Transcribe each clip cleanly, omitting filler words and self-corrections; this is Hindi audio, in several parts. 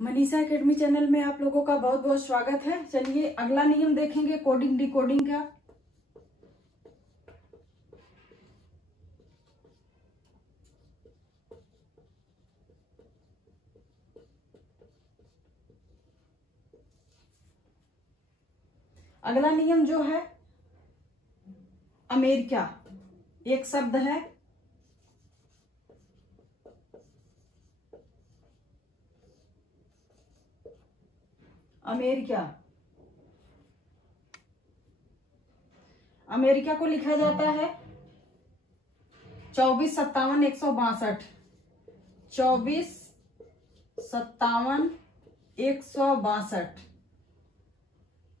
मनीषा एकेडमी चैनल में आप लोगों का बहुत बहुत स्वागत है। चलिए अगला नियम देखेंगे कोडिंग डिकोडिंग का। अगला नियम जो है अमेरिका, एक शब्द है अमेरिका। अमेरिका को लिखा जाता है 2457-162, 2457-162।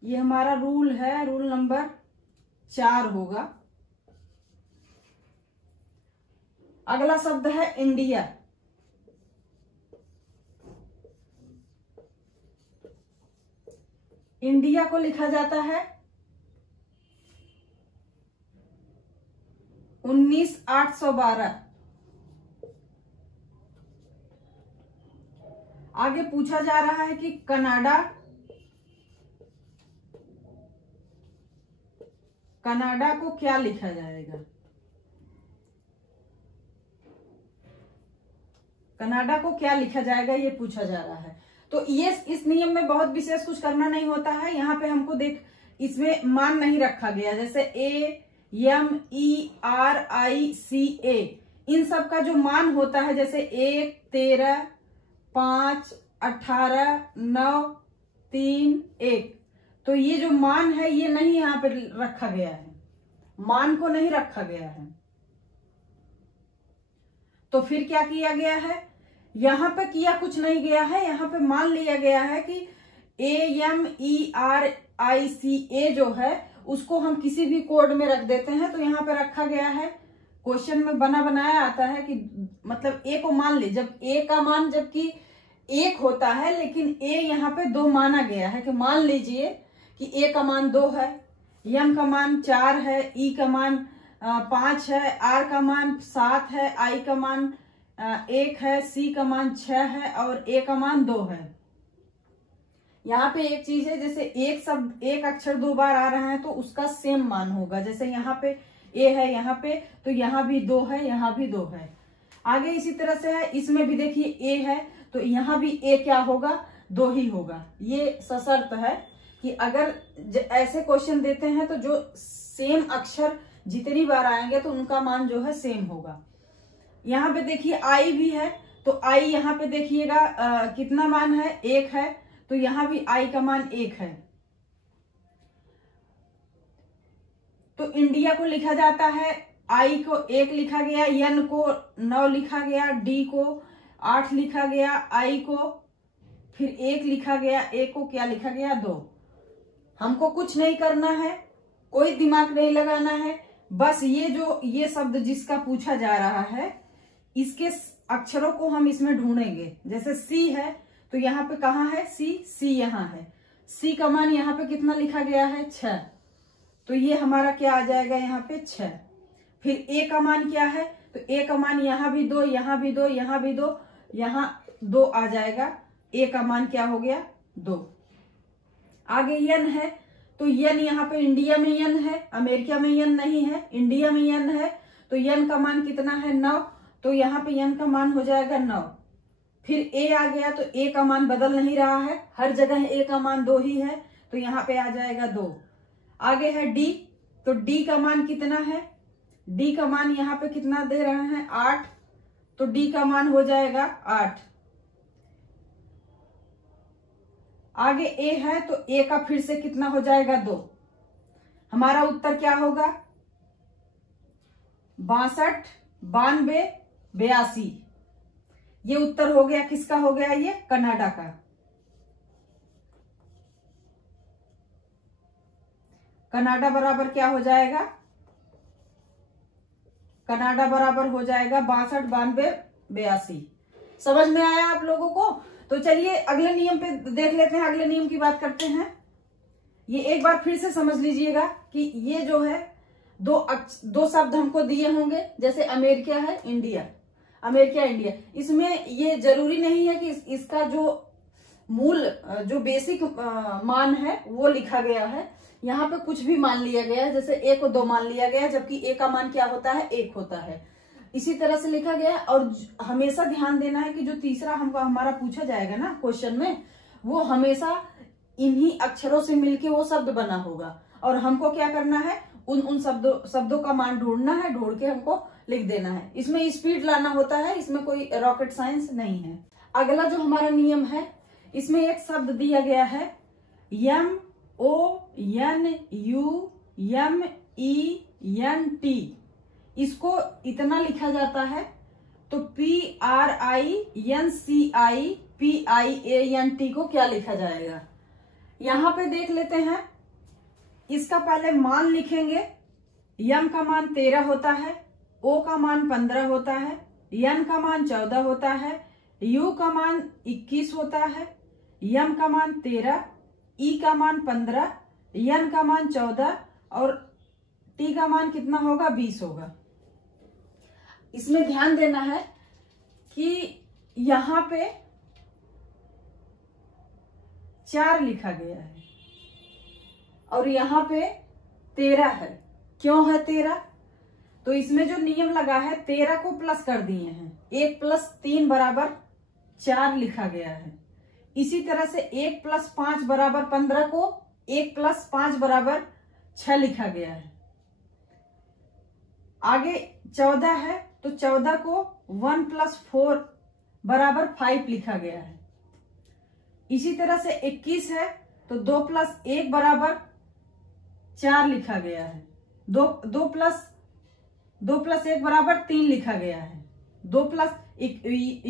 ये हमारा रूल है, रूल नंबर 4 होगा। अगला शब्द है इंडिया। इंडिया को लिखा जाता है 19,812। आगे पूछा जा रहा है कि कनाडा, कनाडा को क्या लिखा जाएगा। कनाडा को क्या लिखा जाएगा ये पूछा जा रहा है। तो ये इस नियम में बहुत विशेष कुछ करना नहीं होता है। यहाँ पे हमको देख, इसमें मान नहीं रखा गया, जैसे AMERICA, इन सब का जो मान होता है, जैसे 1, 13, 5, 18, 9, 3, 1, तो ये जो मान है ये नहीं यहाँ पे रखा गया है, मान को नहीं रखा गया है। तो फिर क्या किया गया है, यहाँ पे किया कुछ नहीं गया है, यहाँ पे मान लिया गया है कि AMERICA जो है उसको हम किसी भी कोड में रख देते हैं। तो यहाँ पे रखा गया है, क्वेश्चन में बना बनाया आता है कि मतलब A को मान ली, जब A का मान जबकि 1 होता है, लेकिन A यहाँ पे 2 माना गया है कि मान लीजिए कि A का मान 2 है, M का मान 4 है, E का मान 5 है, R का मान 7 है, I का मान 1 है, C का मान 6 है और A का मान 2 है। यहाँ पे एक चीज है, जैसे एक शब्द एक अक्षर 2 बार आ रहा है तो उसका सेम मान होगा। जैसे यहाँ पे A है, यहाँ पे तो यहाँ भी 2 है, यहाँ भी 2 है। आगे इसी तरह से है, इसमें भी देखिए A है तो यहाँ भी A क्या होगा, 2 ही होगा। ये सशर्त है कि अगर ऐसे क्वेश्चन देते हैं तो जो सेम अक्षर जितनी बार आएंगे तो उनका मान जो है सेम होगा। यहाँ पे देखिए I भी है, तो I यहाँ पे देखिएगा कितना मान है, 1 है, तो यहाँ भी I का मान 1 है। तो इंडिया को लिखा जाता है, I को 1 लिखा गया, N को 9 लिखा गया, D को 8 लिखा गया, I को फिर 1 लिखा गया, A को क्या लिखा गया, 2। हमको कुछ नहीं करना है, कोई दिमाग नहीं लगाना है, बस ये शब्द जिसका पूछा जा रहा है इसके अक्षरों को हम इसमें ढूंढेंगे। जैसे C है तो यहाँ पे कहाँ है C यहाँ है, C का मान यहाँ पे कितना लिखा गया है, 6, तो ये हमारा क्या आ जाएगा यहाँ पे 6। फिर A का मान क्या है, तो A का मान यहाँ भी 2, यहाँ भी 2, यहाँ भी 2, यहाँ 2 आ जाएगा, A का मान क्या हो गया, 2। आगे N है, तो N यहाँ पे इंडिया में N है, अमेरिका में N नहीं है, इंडिया में N है, तो N का मान कितना है, 9, तो यहाँ पे N का मान हो जाएगा 9। फिर A आ गया, तो A का मान बदल नहीं रहा है, हर जगह A का मान 2 ही है, तो यहाँ पे आ जाएगा 2। आगे है D, तो D का मान कितना है, D का मान यहाँ पे कितना दे रहे हैं, 8, तो D का मान हो जाएगा 8। आगे A है, तो A का फिर से कितना हो जाएगा, 2। हमारा उत्तर क्या होगा, 62, 92, 82। ये उत्तर हो गया, किसका हो गया, ये कनाडा का। कनाडा बराबर क्या हो जाएगा, कनाडा बराबर हो जाएगा 62, 92, 82। समझ में आया आप लोगों को। तो चलिए अगले नियम पे देख लेते हैं, अगले नियम की बात करते हैं। ये एक बार फिर से समझ लीजिएगा कि ये जो है दो शब्द हमको दिए होंगे, जैसे अमेरिका है, इंडिया, अमेरिका इंडिया। इसमें ये जरूरी नहीं है कि इसका जो मूल जो बेसिक मान है वो लिखा गया है। यहाँ पे कुछ भी मान लिया गया है, जैसे a को 2 मान लिया गया है, जबकि a का मान क्या होता है, 1 होता है। इसी तरह से लिखा गया है। और हमेशा ध्यान देना है कि जो तीसरा हमारा पूछा जाएगा ना क्वेश्चन में, वो हमेशा इन्हीं अक्षरों से मिलके वो शब्द बना होगा। और हमको क्या करना है, उन शब्दों का मान ढूंढना है, ढूंढ के हमको लिख देना है। इसमें स्पीड लाना होता है, इसमें कोई रॉकेट साइंस नहीं है। अगला जो हमारा नियम है, इसमें एक शब्द दिया गया है MONUMENT, इसको इतना लिखा जाता है। तो PRINCIPIANT को क्या लिखा जाएगा, यहां पे देख लेते हैं। इसका पहले मान लिखेंगे। M का मान 13 होता है, O का मान 15 होता है, N का मान 14 होता है, U का मान 21 होता है, M का मान 13, E का मान 15, N का मान 14 और T का मान कितना होगा, 20 होगा। इसमें ध्यान देना है कि यहां पे 4 लिखा गया है और यहां पे 13 है। क्यों है 13? तो इसमें जो नियम लगा है, 13 को प्लस कर दिए हैं, 1 + 3 = 4 लिखा गया है। इसी तरह से 1 + 5 = 15 को 1 + 5 = 6 लिखा गया है। आगे 14 है, तो 14 को 1 + 4 = 5 लिखा गया है। इसी तरह से 21 है, तो 2 + 1 = 4 लिखा गया है। 2 + 1 = 3 लिखा गया है। 2 +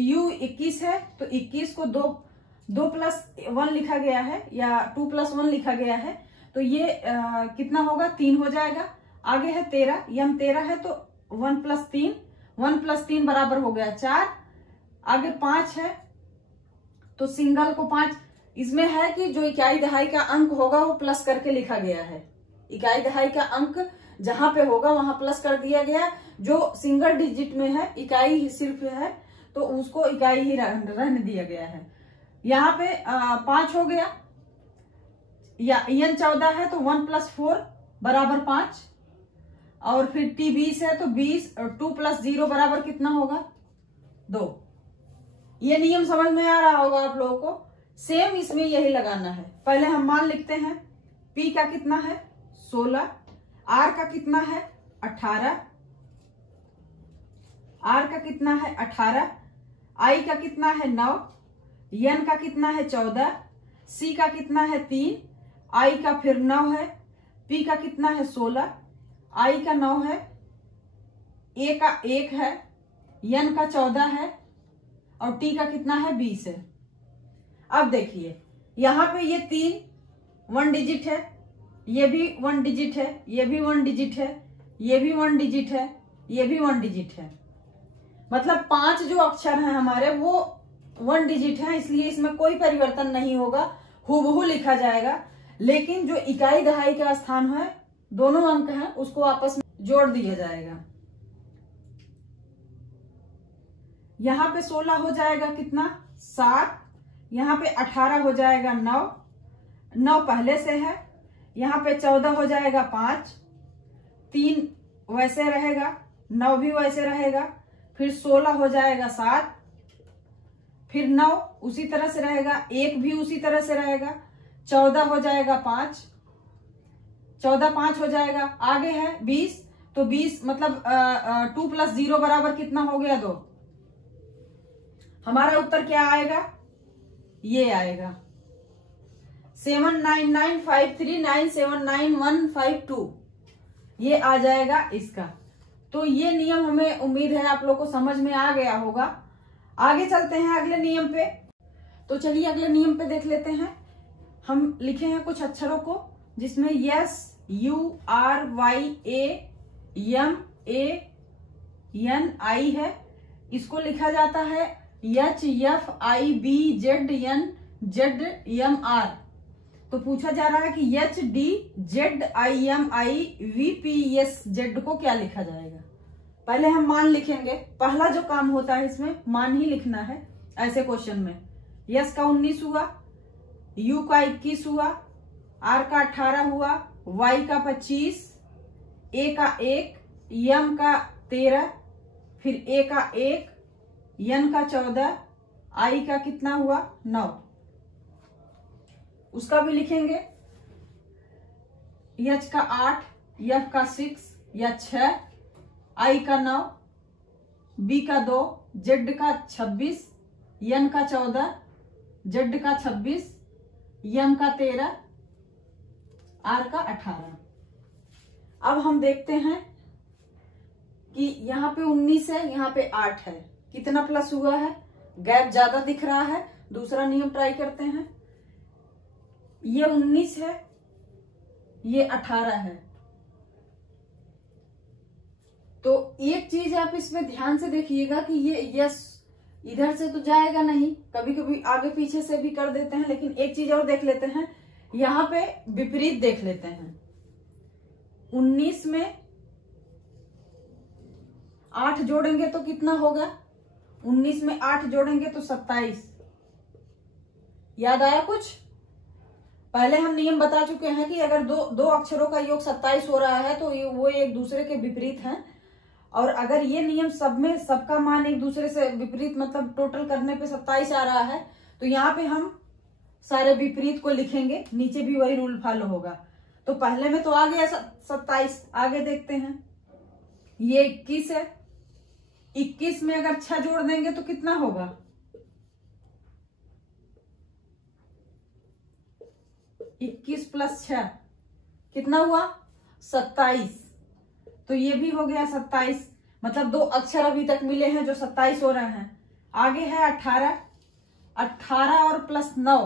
U 21 है, तो 21 को 2 + 1 लिखा गया है या 2 + 1 लिखा गया है। तो ये कितना होगा, 3 हो जाएगा। आगे है 13, यम 13 है, तो 1 + 3 बराबर हो गया 4। आगे 5 है, तो सिंगल को 5, इसमें है कि जो इकाई दहाई का अंक होगा वो प्लस करके लिखा गया है। इकाई दहाई का अंक जहां पे होगा वहां प्लस कर दिया गया। जो सिंगल डिजिट में है, इकाई ही सिर्फ है, तो उसको इकाई ही रहने दिया गया है। यहाँ पे 5 हो गया, या N 14 है, तो 1 + 4 = 5 और फिर T 20 है, तो 20 और 2 + 0 = कितना होगा, 2। ये नियम समझ में आ रहा होगा आप लोगों को। सेम इसमें यही लगाना है। पहले हम मान लिखते हैं। P का कितना है, 16, R का कितना है, 18, R का कितना है, 18, I का कितना है, 9, N का कितना है, 14, C का कितना है, 3, I का फिर 9 है, P का कितना है, 16, I का 9 है, A का 1 है, N का 14 है और T का कितना है, 20 है। अब देखिए यहां पे ये 3 1 डिजिट है, ये भी 1 डिजिट है, ये भी 1 डिजिट है, ये भी 1 डिजिट है, ये भी 1 डिजिट है। मतलब 5 जो अक्षर हैं हमारे वो 1 डिजिट है, इसलिए इसमें कोई परिवर्तन नहीं होगा, हूबहू लिखा जाएगा। लेकिन जो इकाई दहाई का स्थान है, दोनों अंक हैं, उसको आपस में जोड़ दिया जाएगा। यहां पे 16 हो जाएगा कितना, 7, यहां पे 18 हो जाएगा 9 पहले से है, यहां पे 14 हो जाएगा 5, 3 वैसे रहेगा, 9 भी वैसे रहेगा, फिर 16 हो जाएगा 7, फिर 9 उसी तरह से रहेगा, 1 भी उसी तरह से रहेगा, 14 हो जाएगा 5, 14 5 हो जाएगा। आगे है 20, तो 20 मतलब 2 + 0 = कितना हो गया, 2। हमारा उत्तर क्या आएगा, ये आएगा 79953979152, ये आ जाएगा इसका। तो ये नियम हमें उम्मीद है आप लोग को समझ में आ गया होगा। आगे चलते हैं अगले नियम पे। तो चलिए अगले नियम पे देख लेते हैं। हम लिखे हैं कुछ अक्षरों को, जिसमें S U R Y A M A N I है। इसको लिखा जाता है H F I B Z N Z M R। तो पूछा जा रहा है कि H D Z I M I V P S Z को क्या लिखा जाएगा। पहले हम मान लिखेंगे। पहला जो काम होता है इसमें मान ही लिखना है ऐसे क्वेश्चन में। यस का 19 हुआ, U का 21 हुआ, R का 18 हुआ, Y का 25, A का 1, M का 13, फिर A का 1, N का 14, I का कितना हुआ 9। उसका भी लिखेंगे। H का 8, F का 6 या 6, I का 9, B का 2, Z का 26, N का 14, Z का 26, M का 13, R का 18। अब हम देखते हैं कि यहाँ पे 19 है, यहाँ पे 8 है, कितना प्लस हुआ है। गैप ज्यादा दिख रहा है। दूसरा नियम ट्राई करते हैं। ये 19 है, ये 18 है। तो एक चीज आप इसमें ध्यान से देखिएगा कि ये यस इधर से तो जाएगा नहीं, कभी कभी आगे पीछे से भी कर देते हैं। लेकिन एक चीज और देख लेते हैं, यहाँ पे विपरीत देख लेते हैं। 19 में 8 जोड़ेंगे तो कितना होगा? 19 में 8 जोड़ेंगे तो 27। याद आया कुछ? पहले हम नियम बता चुके हैं कि अगर दो अक्षरों का योग 27 हो रहा है तो वो एक दूसरे के विपरीत हैं। और अगर ये नियम सब में सबका मान एक दूसरे से विपरीत, मतलब टोटल करने पे 27 आ रहा है, तो यहाँ पे हम सारे विपरीत को लिखेंगे, नीचे भी वही रूल फॉलो होगा। तो पहले में तो आ गया 27, आगे देखते हैं। ये 21 है, 21 में अगर 6 जोड़ देंगे तो कितना होगा? 21 प्लस 6 कितना हुआ? 27। तो ये भी हो गया 27। मतलब 2 अक्षर अभी तक मिले हैं जो 27 हो रहे हैं। आगे है 18। 18 और प्लस 9,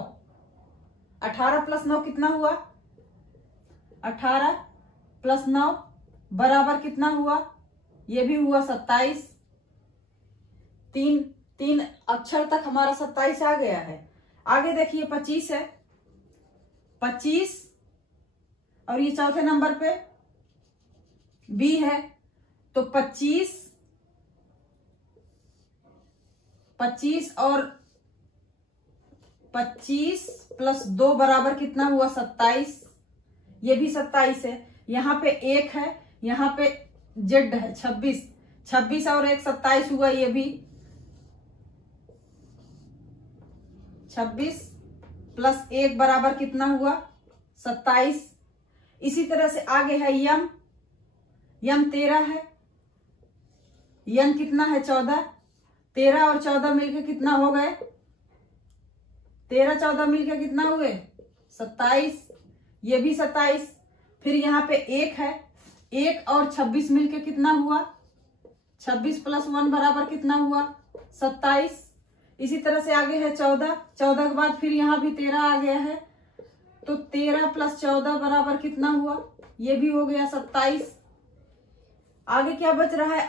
18 प्लस 9 कितना हुआ? 18 प्लस 9 बराबर कितना हुआ? ये भी हुआ 27। तीन अक्षर तक हमारा 27 आ गया है। आगे देखिए 25 है, 25 और ये चौथे नंबर पे B है, तो 25 और 25 प्लस 2 बराबर कितना हुआ? 27। ये भी 27 है। यहाँ पे 1 है, यहाँ पे Z है 26, 26 और 1 27 हुआ। ये भी 26 प्लस 1 बराबर कितना हुआ? 27। इसी तरह से आगे है यम 13 है, यन कितना है? 14। 13 और 14 मिलकर कितना हो गए? 13 14 मिलकर कितना हुए? 27। ये भी 27। फिर यहाँ पे 1 है, 1 और 26 मिलकर कितना हुआ? 26 प्लस 1 बराबर कितना हुआ? 27। इसी तरह से आगे है 14, 14 के बाद फिर यहाँ भी 13 आ गया है, तो 13 प्लस 14 बराबर कितना हुआ? ये भी हो गया 27। आगे क्या बच रहा है?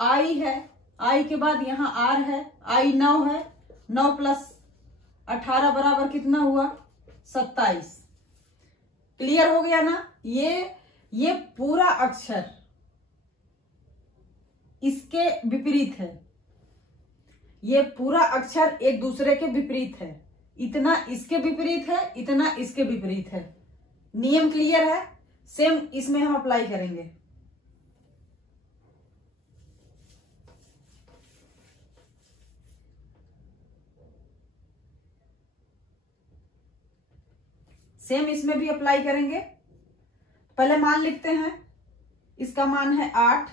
आई है, आई के बाद यहाँ R है, आई 9 है, 9 प्लस 18 बराबर कितना हुआ? 27। क्लियर हो गया ना? ये पूरा अक्षर इसके विपरीत है। ये पूरा अक्षर एक दूसरे के विपरीत है। इतना इसके विपरीत है, इतना इसके विपरीत है। नियम क्लियर है? सेम इसमें हम अप्लाई करेंगे। सेम इसमें भी अप्लाई करेंगे। पहले मान लिखते हैं। इसका मान है 8,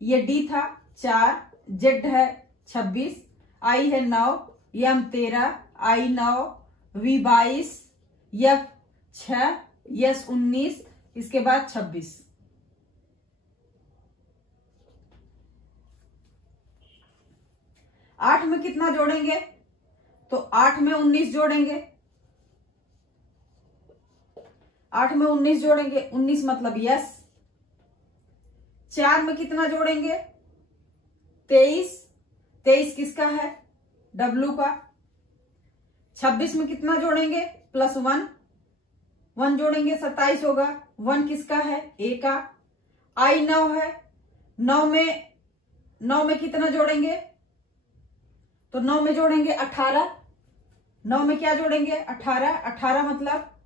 ये D था 4, Z है 26, I है 9, M 13, I 9, V 22, F 6, S 19, इसके बाद 26। आठ में कितना जोड़ेंगे? तो 8 में 19 जोड़ेंगे। 8 में 19 जोड़ेंगे, 19 मतलब यस। 4 में कितना जोड़ेंगे? 23, 23 किसका है? W का। 26 में कितना जोड़ेंगे? प्लस 1, 1 जोड़ेंगे 27 होगा। 1 किसका है? A का। I 9 है, 9 में कितना जोड़ेंगे? तो 9 में जोड़ेंगे 18, 9 में क्या जोड़ेंगे? 18, 18 मतलब